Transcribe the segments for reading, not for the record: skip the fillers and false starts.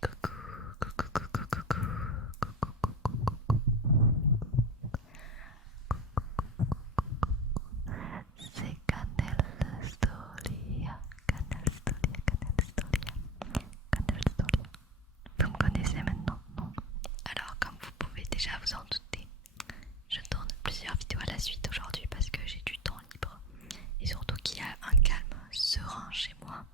Coucou, coucou, coucou, coucou, coucou, c'est Canel Storia, Canel Storia, Canel Storia, Canel Storia. Vous me connaissez maintenant, non? Alors, comme vous pouvez déjà vous en douter, je tourne plusieurs vidéos à la suite aujourd'hui parce que j'ai du temps libre et surtout qu'il y a un calme serein chez moi.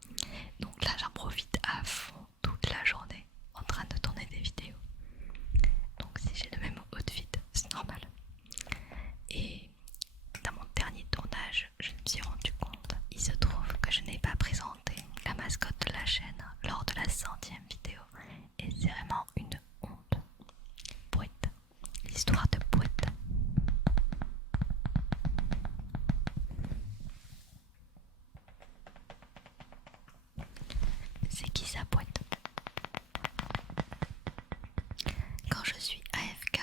Donc là, j'en profite à fond toute la journée en train de tourner des vidéos. Donc si j'ai le même outfit, c'est normal. Et dans mon dernier tournage, je me suis rendu compte, il se trouve que je n'ai pas présenté la mascotte de la chaîne lors de la 100e vidéo. Et c'est vraiment une honte. Pouette, l'histoire de Pouette. C'est qui ça, Pouette? Quand je suis AFK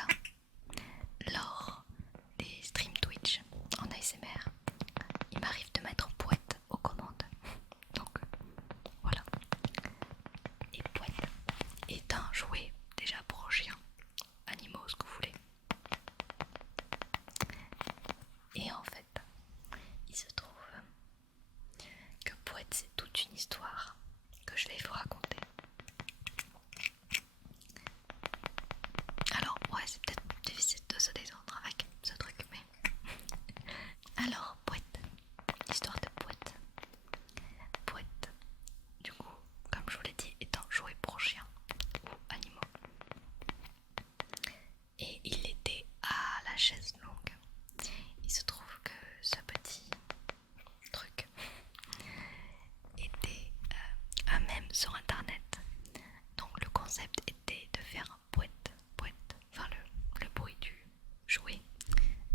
lors des streams Twitch en ASMR, il m'arrive de mettre Pouette aux commandes. Donc voilà. Et Pouette est un jouet déjà pour chiens, animaux, ce que vous voulez. Et en fait, il se trouve que Pouette, c'est toute une histoire que je vais vous raconter. Alors ouais, c'est peut-être difficile de se détendre avec ce truc, mais alors Pouette, l'histoire de Pouette. Pouette, du coup, comme je vous l'ai dit, est un jouet pour chiens ou animaux. Et il était à la chaise longue. Il se trouve que ce petit truc était un mème sur internet. Donc le concept était de faire un poète, poète, enfin le bruit du jouet,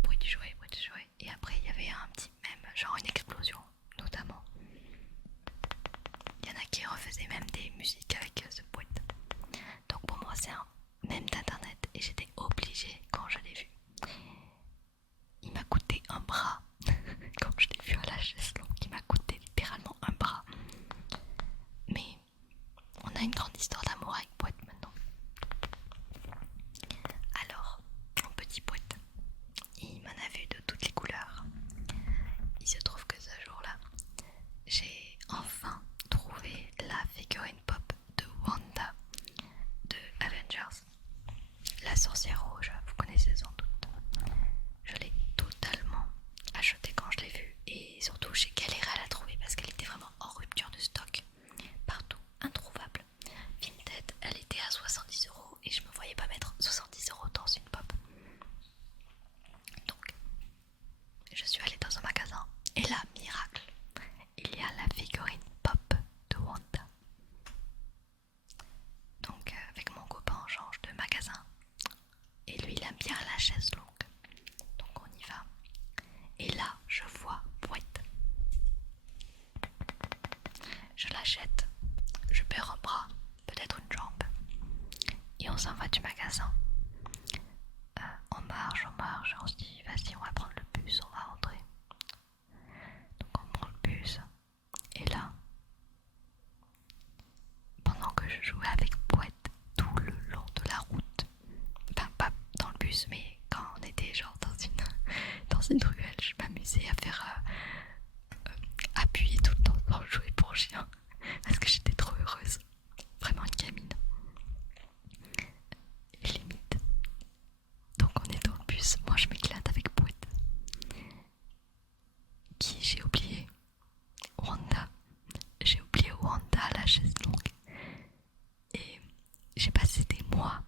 bruit du jouet, bruit du jouet. Et après il y avait un petit mème, genre une explosion notamment. Il y en a qui refaisaient même des musiques avec ce poète. Donc pour moi c'est un mème d'internet et j'étais obligée quand je l'ai vu. Il m'a coûté un bras quand je l'ai vu à la chaise longue, il m'a coûté littéralement un bras. Mais on a une grande histoire d'amour avec Pouette maintenant. Alors, mon petit Pouette, il m'en a vu de toutes les couleurs. Il se trouve que ce jour-là, j'ai enfin trouvé la figurine pop de Wanda de Avengers. La sorcière rouge, vous connaissez sans doute. Je l'ai totalement achetée quand je l'ai vue et surtout j'ai galéré à la trouver parce qu'elle était vraiment en rupture de stock. Partout, introuvable. Vinted, elle était à 70 € et je me voyais pas mettre 70 € dans une pop. Donc, je suis allée dans un magasin et là, miracle, il y a la figurine pop de Wanda. Donc, avec mon copain, on change de magasin et lui, il aime bien la chaise longue. Donc, on y va. Et là, je vois Pouette. Je l'achète, je perds un bras, peut-être une jambe, et on s'en va du magasin. On marche, on se dit vas-y on va prendre le bus, on va rentrer. Donc on prend le bus, et là, pendant que je jouais avec Pouette tout le long de la route, enfin pas dans le bus mais quand on était genre dans une ruelle, je m'amusais à faire appuyer tout le temps dans le jouet pour chien parce que j'étais trop heureuse, vraiment une gamine. Limite. Donc on est dans le bus, moi je m'éclate avec Pouette. Qui j'ai oublié? Wanda. J'ai oublié Wanda, la chaise longue. Et j'ai passé des mois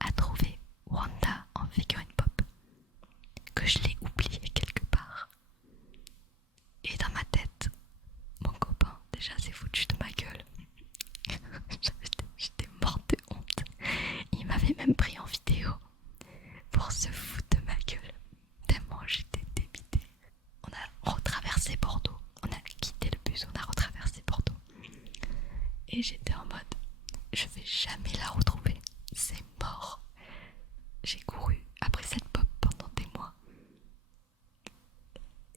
à trouver Wanda en figurine pop. Que je l'ai oublié quelque part. Et dans ma tête, mon copain déjà s'est foutu de ma gueule. J'étais morte de honte. Il m'avait même pris en vidéo pour se foutre de ma gueule. Tellement j'étais débitée. On a retraversé Bordeaux. On a quitté le bus, on a retraversé Bordeaux. Et j'étais en mode, je vais jamais la retrouver. C'est mort. J'ai couru après cette pop pendant des mois.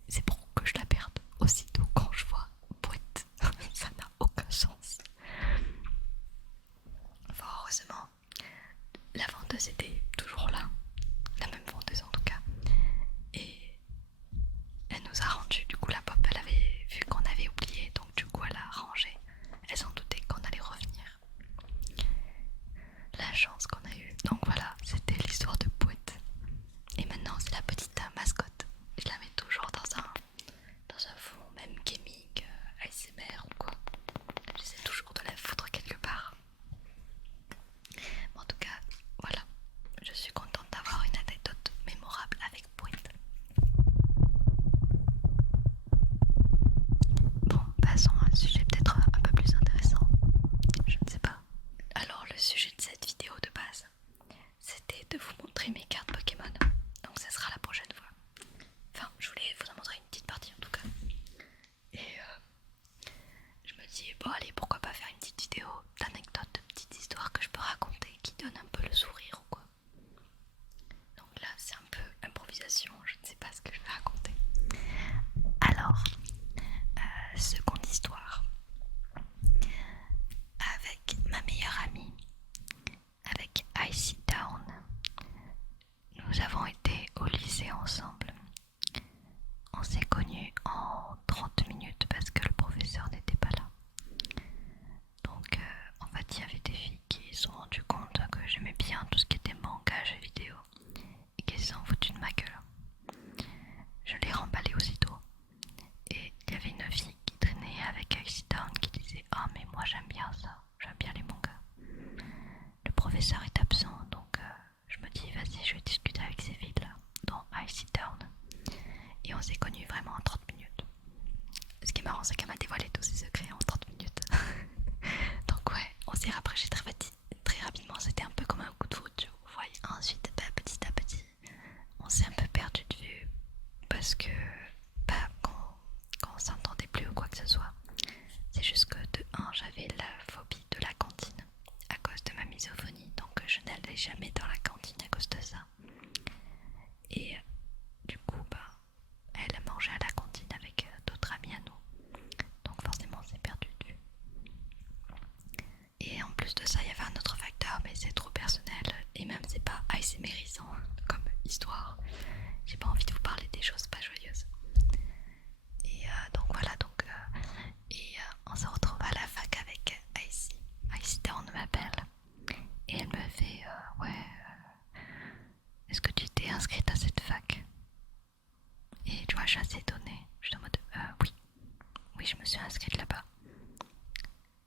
C'est pour que je la perde aussitôt quand je vois Pouette. Ça n'a aucun sens. vendeuse était toujours là, la même vendeuse en tout cas, et elle nous a rendu, du coup la pop elle avait vu qu'on avait oublié, donc du coup elle a rangé, elle s'en doutait qu'on allait revenir. La chance qu'on a eue. Donc voilà, c'était l'histoire de Pouette. Et maintenant c'est la petite mascotte. Je la mets toujours dans un fond, même gaming, ASMR ou quoi. J'essaie toujours de la foutre quelque part. En tout cas, voilà. Je suis contente d'avoir une anecdote mémorable avec Pouette. Bon, passons à un sujet peut-être un peu plus intéressant. Je ne sais pas. Alors le sujet de cette vidéo de base, c'était de vous montrer mes cartes Pokémon. Donc ça sera la prochaine fois. Enfin, je voulais vous en montrer une petite partie en tout cas. Et je me dis, bon allez, pourquoi pas faire une petite vidéo d'anecdotes, de petites histoires que je peux raconter qui donnent un peu le sourire ou quoi. Donc là, c'est un peu improvisation, je ne sais pas ce que je vais raconter. Alors, seconde histoire. Avec ma meilleure amie, avec Icy Town, nous avons été au lycée ensemble. On s'est connus en 30 minutes parce que le professeur n'était pas là. Donc en fait il y avait des filles qui se sont rendues compte que j'aimais bien tout ce qui était manga, jeux vidéo et qu'elles s'en foutues de ma gueule. Je l'ai remballé aussitôt et il y avait une fille qui traînait avec Icy Town qui disait « Ah mais moi j'aime bien ça, j'aime bien les mangas ». Le professeur est absent donc je me dis vas-y je vais discuter avec ces filles là dans Icy Town. Et on s'est connus vraiment en 30 minutes. Ce qui est marrant c'est qu'elle m'a dévoilé tous ses secrets en 30 minutes. Donc ouais, on s'est rapprochés très rapidement, c'était un peu comme un coup de foudre, vous voyez. Ensuite, petit à petit, on s'est un peu perdu de vue parce que qu'on s'entendait plus ou quoi que ce soit. C'est juste que de 1, j'avais la phobie de la cantine à cause de ma misophonie, donc je n'allais jamais dans la cantine à cause de ça. Et du coup, elle mangeait à la cantine avec d'autres amis à nous, donc forcément on s'est perdu de vue. Et en plus de ça, il y avait un autre facteur, mais c'est trop personnel et même c'est pas ASMRisant comme histoire. J'ai pas envie de vous parler des choses pas joyeuses. Et donc voilà, on se retrouve à la fac avec Icy. Icy Town m'appelle et elle me fait est-ce que tu t'es inscrite à cette fac? Et tu vois, je suis assez étonnée. Je suis en mode oui, je me suis inscrite là-bas.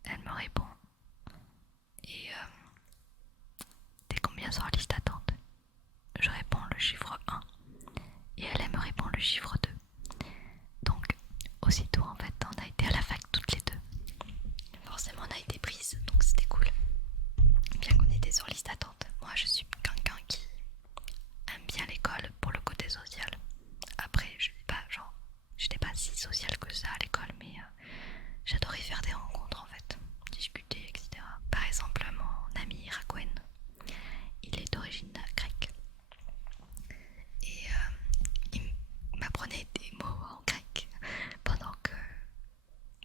Elle me répond et t'es combien sur la liste d'attente? Je réponds le chiffre 1 et elle me répond le chiffre 2. Donc aussitôt en fait on a été à la fac toutes les deux. Forcément on a été prises donc c'était cool. Bien qu'on était sur liste d'attente. Moi je suis quelqu'un qui aime bien l'école pour le côté social. Après j'étais pas si sociale que ça à l'école mais j'adorais faire des rencontres en fait, discuter etc. Par exemple mon ami Rakwen, il est d'origine grecque et il m'apprenait des mots en grec pendant que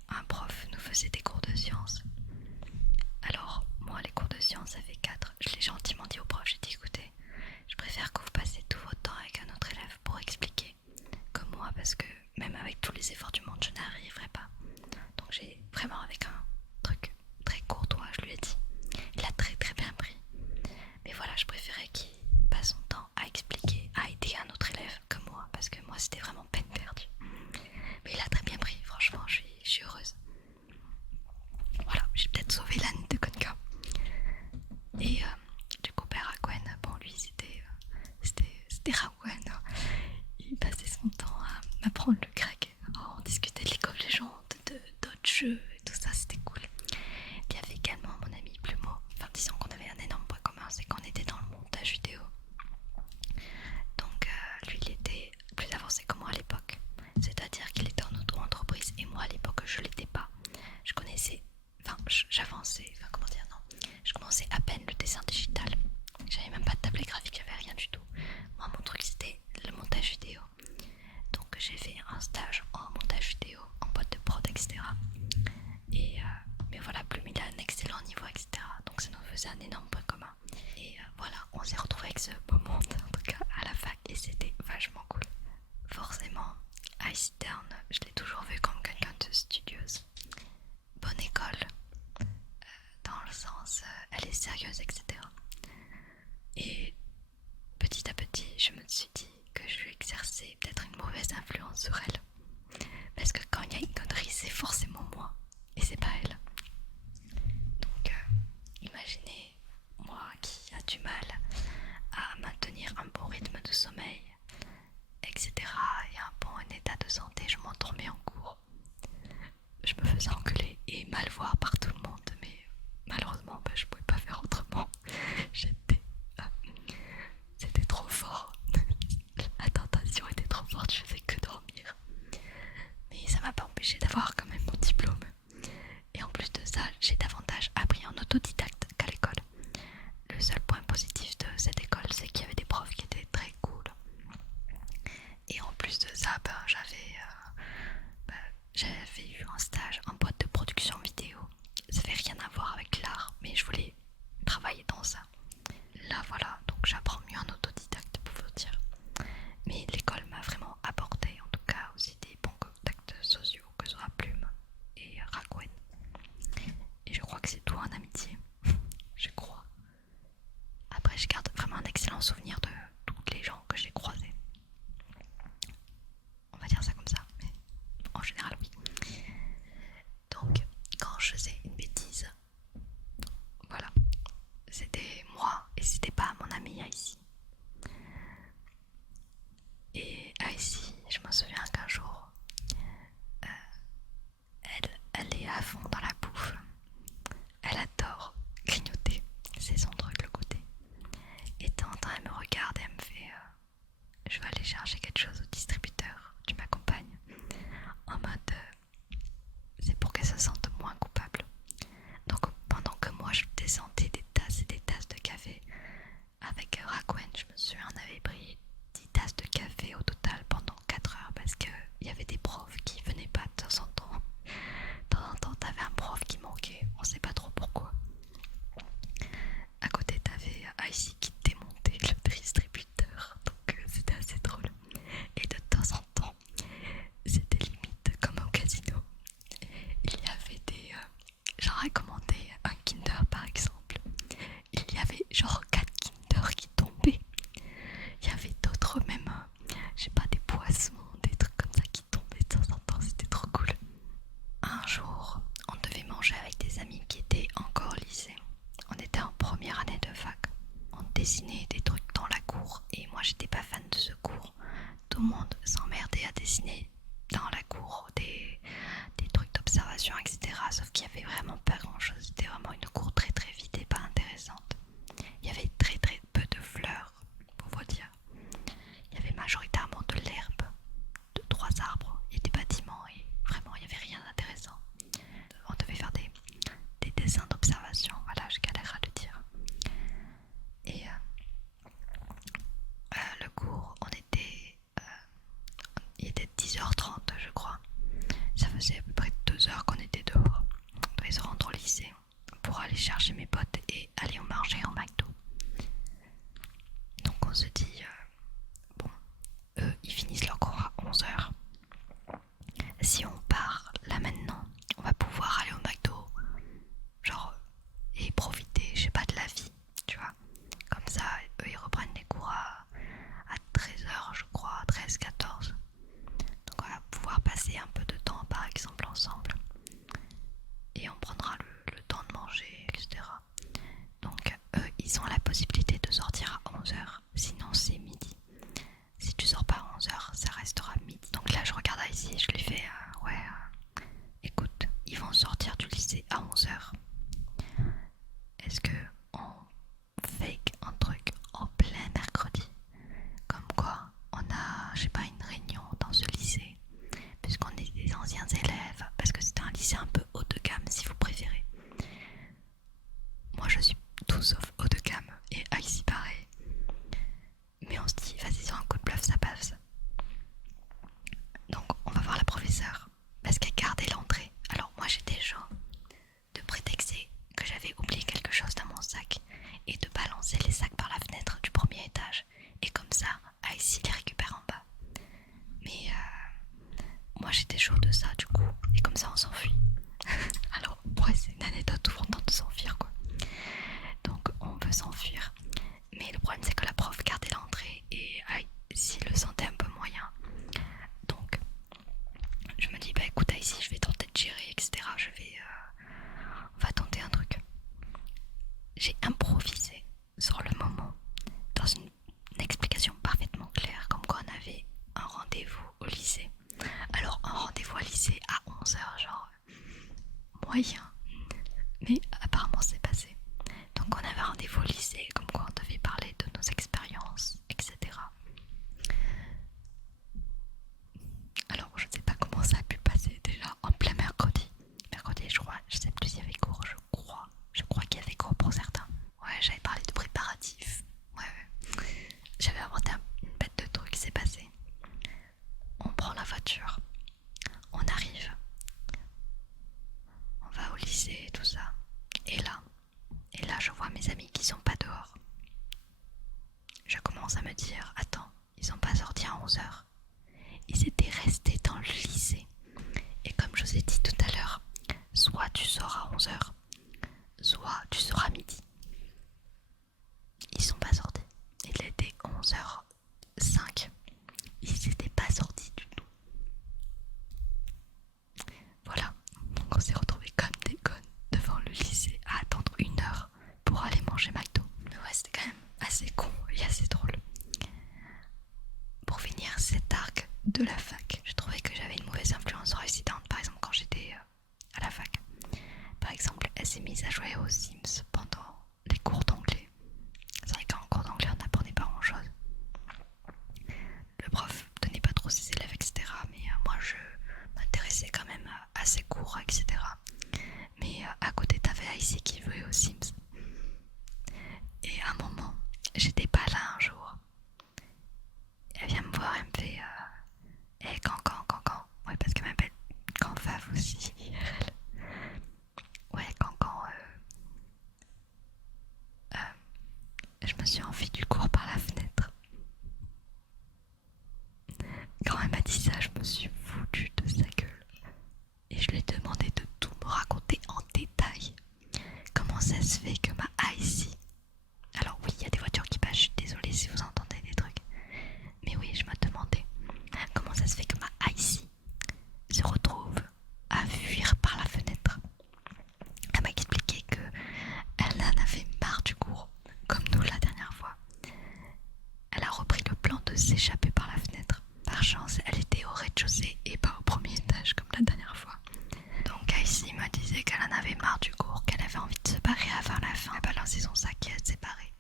un prof nous faisait des cours de sciences. Alors moi les cours de sciences ça fait 4, je l'ai gentiment dit au prof, j'ai dit écoutez, je préfère que vous passiez tout votre temps avec un autre élève pour expliquer que moi parce que même avec tous les efforts du monde je n'arriverai pas. Donc j'ai vraiment avec un truc très courtois je lui ai dit, il a très très bien pris. Mais voilà, je préférais qu'il passe son temps à expliquer, à aider un autre élève que moi, parce que moi c'était vraiment peine perdue. Mais il a très bien pris, franchement, je suis heureuse. Voilà, j'ai peut-être sauvé l'année de Konka. Et du coup, Rakwen, bon lui c'était Rakwen. Il passait son temps à m'apprendre le grec. On discutait de League of Legends, d'autres jeux et tout ça, c'était cool. Il y avait également mon ami Plumeau. Enfin, disons qu'on avait un énorme point commun, c'est qu'on était dans le montage vidéo. Donc lui il était plus avancé que moi à l'époque. C'est-à-dire qu'il était en auto-entreprise et moi à l'époque je l'étais pas. Je connaissais, j'avançais, comment dire, non. Je commençais à peine le dessin digital. J'avais même pas de tablette graphique, j'avais rien du tout. Moi mon truc c'était le montage vidéo. Donc j'ai fait un stage en montage vidéo, en boîte de prod, etc. Et mais voilà, Plume il a un excellent niveau, etc. Donc ça nous faisait un énorme point commun. Et voilà, on s'est sérieuse, etc. Et petit à petit, je me suis dit que je lui exerçais peut-être une mauvaise influence sur elle. Parce que quand il y a une connerie, c'est forcément moi et c'est pas elle. Donc imaginez moi qui a du mal à maintenir un bon rythme de sommeil, etc. et un bon état de santé, je m'endormais en cours. Je me faisais engueuler et mal voir par tout le monde, mais malheureusement je pouvais pas faire autrement. C'était trop fort. La tentation était trop forte, je faisais que dormir. Mais ça m'a pas empêché d'avoir quand même mon diplôme. Et en plus de ça, j'ai davantage appris en autodidacte qu'à l'école. Le seul point positif de cette école, c'est qu'il y avait des profs qui étaient très cool. Et en plus de ça, j'avais eu un stage en boîte de production vidéo. Ça fait rien à voir avec l'art, mais je voulais travailler dans ça. Là voilà, donc j'apprends mieux en autodidacte pour vous dire. Mais l'école m'a vraiment apporté, en tout cas aussi des bons contacts sociaux, que ce soit Plume et Rakuen. Et je crois que c'est tout en amitié, je crois. Après, je garde vraiment un excellent souvenir de tous les gens que j'ai croisés. On va dire ça comme ça, mais en général oui. Donc, quand je faisais une bêtise, voilà, c'était moi et c'était pas mon amie ici. Et ici, je me souviens qu'un jour, elle est à fond dans la bouffe. Elle adore grignoter, c'est son truc le goûter. Et de temps en temps, elle me regarde et elle me fait je vais aller chercher quelque chose au distributeur, tu m'accompagnes. En mode c'est pour qu'elle se sente moins coupable. Donc pendant que moi je descendais des tasses et des tasses de café avec Rakuen, je me souviens, on avait pris 10 tasses de café au total pendant 4 heures parce qu'il y avait des profs qui venaient pas de temps en temps. De temps en temps, t'avais un prof qui manquait, on sait pas trop pourquoi. À côté, t'avais Icy qui démontait le distributeur, donc c'était assez drôle. Et de temps en temps, c'était limite comme au casino. Il y avait des... genre à commander un Kinder par exemple. Il y avait genre 4 Kinder qui tombaient. Il y avait d'autres même, je sais pas, des poissons, des trucs comme ça qui tombaient de temps en temps, c'était trop cool. Un jour, on devait manger avec des amis qui étaient encore au lycée. On était en première année de fac. On dessinait des trucs dans la cour et moi j'étais pas fan de ce cours. Tout le monde s'emmerdait à dessiner dans la cour des trucs d'observation, etc. Sauf qu'il y avait vraiment pas grand chose. C'était vraiment une cour très très vide et pas intéressante. Il y avait très très peu de fleurs, pour vous dire. Il y avait majoritairement de l'herbe, de 3 arbres et des bâtiments et vraiment il n'y avait rien d'intéressant. On devait faire des dessins d'observation, voilà, je galère à le dire. Et le cours, il était 10h30 je crois. Ça faisait à peu près 2 heures qu'on était dehors. On devait se rendre au lycée pour aller chercher mes potes et aller au marché en McDo. Donc on se dit, bon, eux ils finissent leur cours à 11h. Si on part là maintenant, on va pouvoir aller au McDo, genre, et profiter, je sais pas, de la vie, tu vois. Comme ça, eux ils reprennent les cours à 13h je crois, 13-14. Donc on va pouvoir passer un peu de temps par exemple ensemble. Et on prendra le temps de manger, etc. Donc eux ils ont la possibilité de sortir à 11h, sinon c'est midi. Si tu sors pas à 11h, ça restera midi. Donc là je regarde ici, je lui fais écoute, ils vont sortir du lycée à 11h. Est-ce que on fake un truc en plein mercredi? Comme quoi on a, je sais pas, une réunion dans ce lycée, puisqu'on est des anciens élèves, parce que c'était un lycée un peu haut de gamme si vous préférez. Moi je suis tout sauf haut de gamme, j'ai improvisé sur le moment dans une explication parfaitement claire comme quoi on avait un rendez-vous au lycée. Alors un rendez-vous au lycée à 11h, genre moyen, mais apparemment c'est passé. Donc on avait un rendez-vous au lycée comme quoi on devait parler de nos expériences, etc. Alors je sais pas comment ça a pu passer déjà en plein mercredi. Mercredi je crois, je sais plus s'il y avait cours, je crois qu'il y avait cours pour certains. Ouais, j'avais parlé de préparatifs. Ouais. J'avais inventé une bête de truc qui s'est passé. On prend la voiture, on arrive, on va au lycée et tout ça. Et là je vois mes amis qui sont pas dehors. Je commence à me dire, attends, ils sont pas sortis à 11h. Ils étaient restés dans le lycée. Et comme je vous ai dit tout à l'heure, soit tu sors à 11h, soit tu sors à midi. Ils sont pas sortis. Il était 11h05. Ils n'étaient pas sortis du tout. Voilà. Donc on s'est retrouvés comme des connes devant le lycée à attendre 1 heure pour aller manger McDo. Mais ouais, c'était quand même assez con et assez drôle. Pour finir cet arc de la fac, je trouvais que j'avais une mauvaise influence sur résidente, par exemple quand j'étais à la fac. Par exemple, elle s'est mise à jouer aux Sims pendant les cours d'anglais. C'est vrai qu'en cours d'anglais on n'apprenait pas grand chose. Le prof donnait pas trop ses élèves, etc. Mais moi je m'intéressais quand même à ses cours, etc. Mais à côté t'avais Icy qui jouait aux Sims. Et à un moment, j'étais pas là un jour. Elle vient me voir, elle me fait hey, Cancan. Ouais, parce qu'elle m'appelle Canfave aussi. Ouais, Cancan. Je me suis enfuie du cours par la fenêtre. Quand elle m'a dit ça, je me suis foutue de sa gueule. Et je lui ai demandé de tout me raconter en détail. Comment ça se fait que ma Icy... Alors oui, il y a des voitures qui passent, je suis désolée si vous entendez des trucs. Mais oui, je me demandais comment ça se fait que ma Icy se retrouve à fuir par la fenêtre. Elle m'a expliqué que elle en avait marre du cours, comme nous la dernière fois. Elle a repris le plan de s'échapper par la fenêtre. Par chance, elle était au rez-de-chaussée et pas au premier étage comme la dernière fois. Donc Icy me disait qu'elle en avait marre du cours, qu'elle avait envie de se barrer avant la fin. Elle a balancé son sac et elle s'est barrée.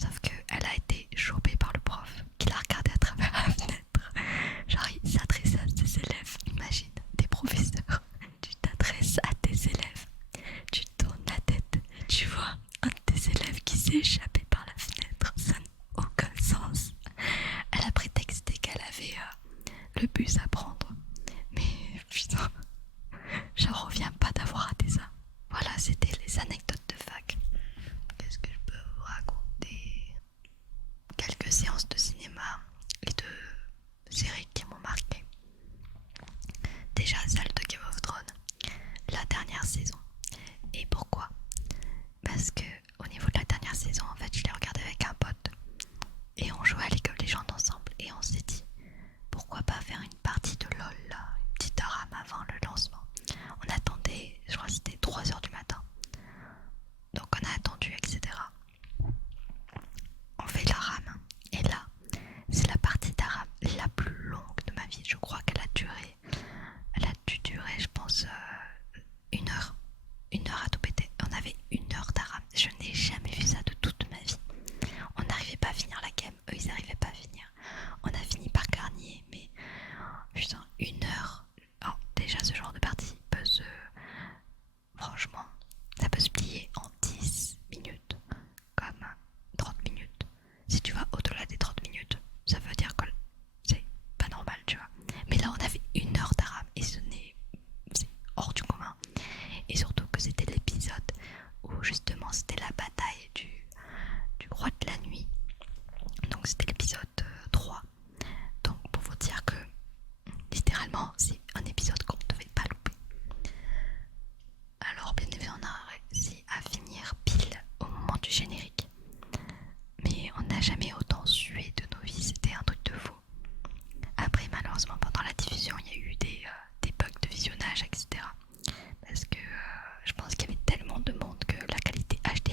Sauf qu'elle a été chopée par le prof qui l'a regardée à travers la fenêtre. Genre il s'adressait à ses élèves. Imagine, des professeurs. Tu t'adresses à tes élèves. Tu tournes la tête. Tu vois un de tes élèves qui s'est échappé par la fenêtre. Ça n'a aucun sens. Elle a prétexté qu'elle avait le bus à prendre. Mais putain, j'en reviens pas d'avoir raté ça. Voilà, c'était les anecdotes de fac. Qu'est-ce que je peux vous raconter? Quelques séances de cinéma et de séries qui m'ont marqué. Déjà celle de Game of Thrones, la dernière saison. Et pourquoi? Parce que au niveau de la dernière saison, en fait, je l'ai regardée avec un pote et on jouait à League of Legends ensemble et on s'est dit pourquoi pas faire une partie de LOL là, une petite rame avant le lancement. On attendait, je crois que c'était 3h du matin. Donc on a attendu, etc. On fait la rame et là, c'est la partie d'Aram la plus longue de ma vie. Je crois elle a dû durer, je pense, 1 heure. 1 heure à tout péter. On avait 1 heure d'Aram. Je n'ai jamais vu ça de toute ma vie. On n'arrivait pas à finir la game. Eux, ils n'arrivaient pas à finir. On a fini par gagner, mais putain, 1 heure. Alors, déjà, ce genre de partie peut se. Franchement, ça peut se plier en 10 minutes, comme 30 minutes. Si tu vas au-delà des 30 minutes, ça veut dire que c'est pas normal, tu vois. Mais là, on avait 1 heure d'Aram et c'est hors du commun. Et surtout que c'était l'épisode où justement c'était la bataille du roi de la nuit. Donc c'était l'épisode 3. Donc pour vous dire que littéralement c'est un épisode qu'on ne devait pas louper. Alors bien évidemment on a réussi à finir pile au moment du générique. Mais on n'a jamais autant sué de nos vies, c'était un truc de fou. Après malheureusement pendant la diffusion il y a eu des bugs de visionnage, etc. Parce que je pense qu'il y avait tellement de monde que la qualité HD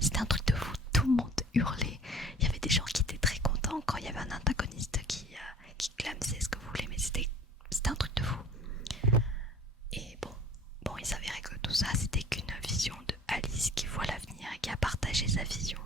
C'était un truc de fou, tout le monde hurlait. Il y avait des gens qui étaient très contents quand il y avait un antagoniste qui clamsait ce que vous voulez, mais c'était un truc de fou. Et bon, il s'avérait que tout ça c'était qu'une vision de Alice qui voit l'avenir et qui a partagé sa vision